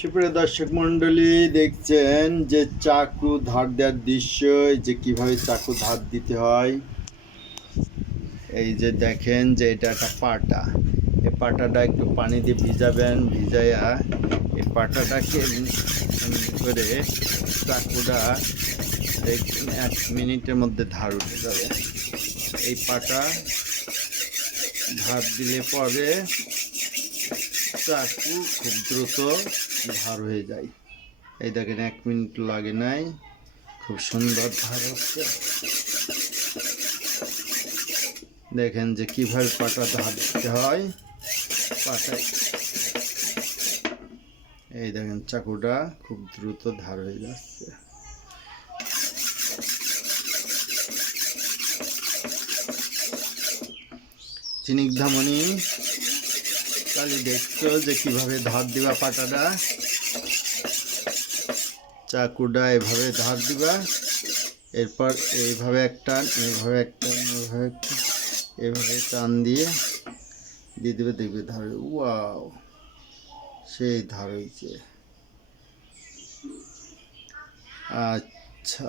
সুপ্রিয় দর্শক মন্ডলী দেখছেন যে চাকু ধার দেওয়ার দৃশ্য যে কীভাবে চাকু ধার দিতে হয়। এই যে দেখেন যে এটা একটা পাটা। এই পাটাটা একটু পানি দিয়ে ভিজাবেন, ভিজাইয়া এই পাটাটাকে করে চাকুটা এক মিনিটের মধ্যে ধার উঠে যাবে। এই পাটা ধার দিলে পরে চাকু খুব দ্রুত ধার হয়ে যায় এই দেখেন, এক মিনিট লাগে নাই। খুব সুন্দর ধার হচ্ছে। দেখেন যে কীভাবে পাটা ধার দিতে হয়। পাটায়। এই দেখেন, চাকুটা খুব দ্রুত ধার হয়ে যাচ্ছে। চিনিক ধামনি তাহলে দেখছ যে কীভাবে ধার দিবা পাটাটা। চাকুটা এভাবে ধার দিবা। এরপর এইভাবে একটা এইভাবে একটা, এইভাবে এভাবে টান দিয়ে দিয়ে দেবে, দেখবে ধার ওয়াও, সেই ধার হয়েছে। আচ্ছা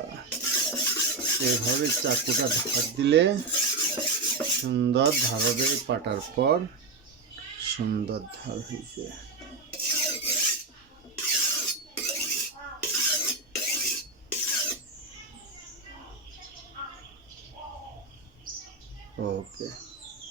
এভাবে চাকুটা ধার দিলে সুন্দর ধার হবে পাটার পর। সুন্দর ধার হয়েছে ওকে